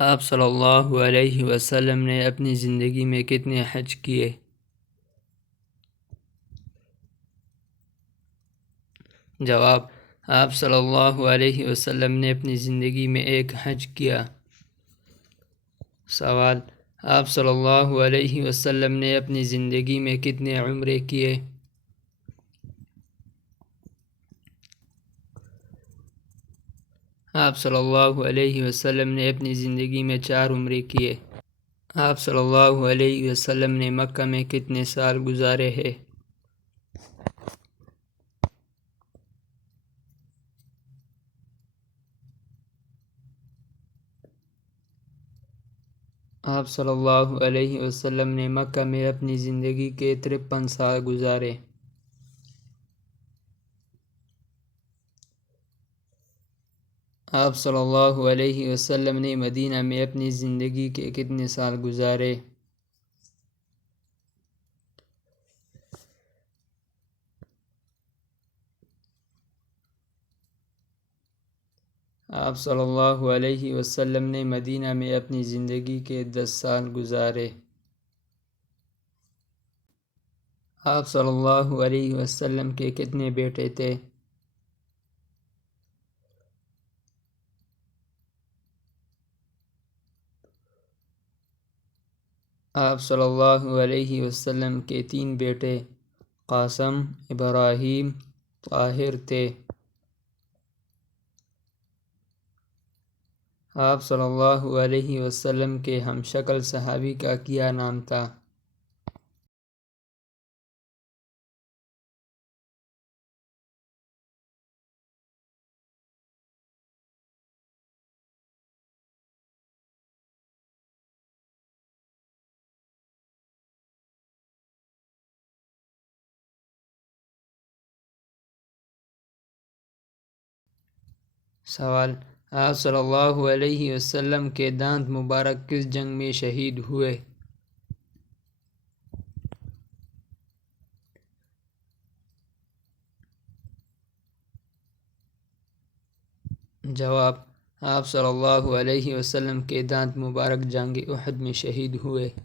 آپ صلی اللہ علیہ وسلم نے اپنی زندگی میں کتنے حج کیے؟ جواب: آپ صلی اللہ علیہ وسلم نے اپنی زندگی میں ایک حج کیا۔ سوال: آپ صلی اللہ علیہ وسلم نے اپنی زندگی میں کتنے عمرے کیے؟ آپ صلی اللہ علیہ وسلم نے اپنی زندگی میں 4 عمرے کیے۔ آپ صلی اللہ علیہ وسلم نے مکہ میں کتنے سال گزارے ہیں؟ آپ صلی اللہ علیہ وسلم نے مکہ میں اپنی زندگی کے 53 سال گزارے۔ آپ صلی اللہ علیہ وسلم نے مدینہ میں اپنی زندگی کے کتنے سال گزارے؟ آپ صلی اللہ علیہ وسلم نے مدینہ میں اپنی زندگی کے 10 سال گزارے۔ آپ صلی اللہ علیہ وسلم کے کتنے بیٹے تھے؟ آپ صلی اللہ علیہ وسلم کے 3 بیٹے قاسم، ابراہیم، طاہر تھے۔ آپ صلی اللہ علیہ وسلم کے ہم شکل صحابی کا کیا نام تھا؟ سوال: آپ صلی اللہ علیہ وسلم کے دانت مبارک کس جنگ میں شہید ہوئے؟ جواب: آپ صلی اللہ علیہ وسلم کے دانت مبارک جنگ احد میں شہید ہوئے۔